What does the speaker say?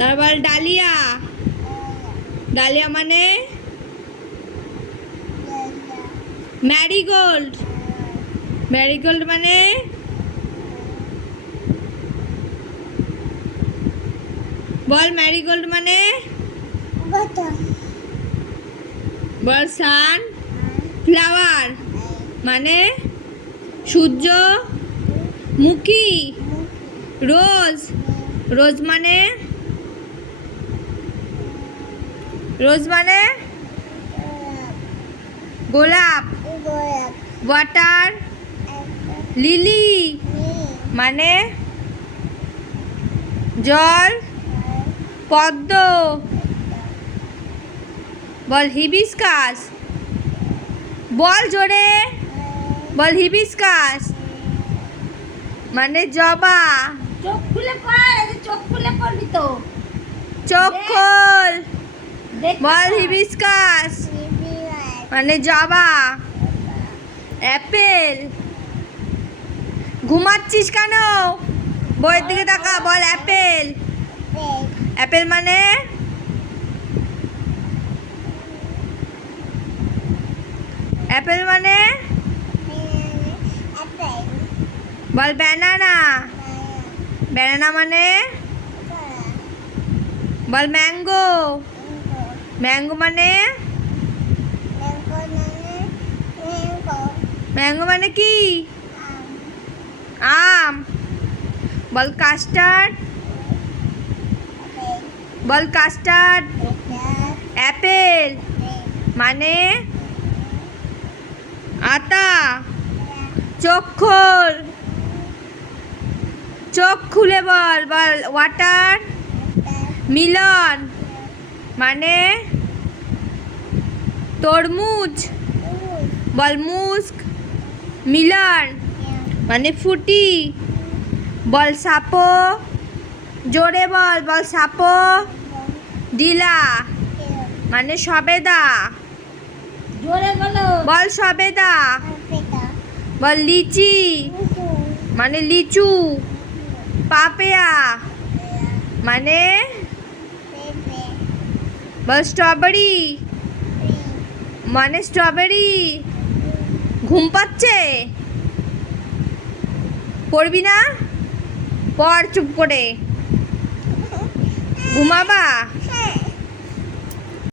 তারপর dahlia. Dahlia মানে Marigold. Marigold মানে বল, ম্যারিগোল্ড মানে বল। সান ফ্লাওয়ার মানে সূর্যমুখী। রোজ। রোজ মানে গোলাপ। ওয়াটার লিলি মানে জল পদ্ম। বল হিবিস্কাস। বল জোরে বল। হিবিস্কাস মানে জবা। চোখ খুলে পড়, চোখ খুলে পড়বি তো। চোখ খোল। বল হিবিস্কাস মানে জবা। অ্যাপেল। ঘুমাচ্ছিস কেন? বইয়ের দিকে তাকা। বল অ্যাপেল। অ্যাপেল মানে বল ব্যানানা। ব্যানানা মানে বল ম্যাঙ্গো। ম্যাঙ্গো মানে কি? আম। বল কাস্টার্ড। অ্যাপেল মানে আতা। চোখ খোল। চোখ খুলে বল। বল ওয়াটার মিলন মানে তরমুজ। বল মুস্ক। মিলন মানে ফুটি। বল সাপো। জোরে বল। বল সাপো ডিলা মানে সবেদা। জোরে বলো। বল সবেদা। বল লিচি মানে লিচু। পাপিয়া মানে বল স্ট্রবেরি মানে স্ট্রবেরি। ঘুম পাচ্ছে? পড়বি না? পড় চুপ করে। ঘুমাবা?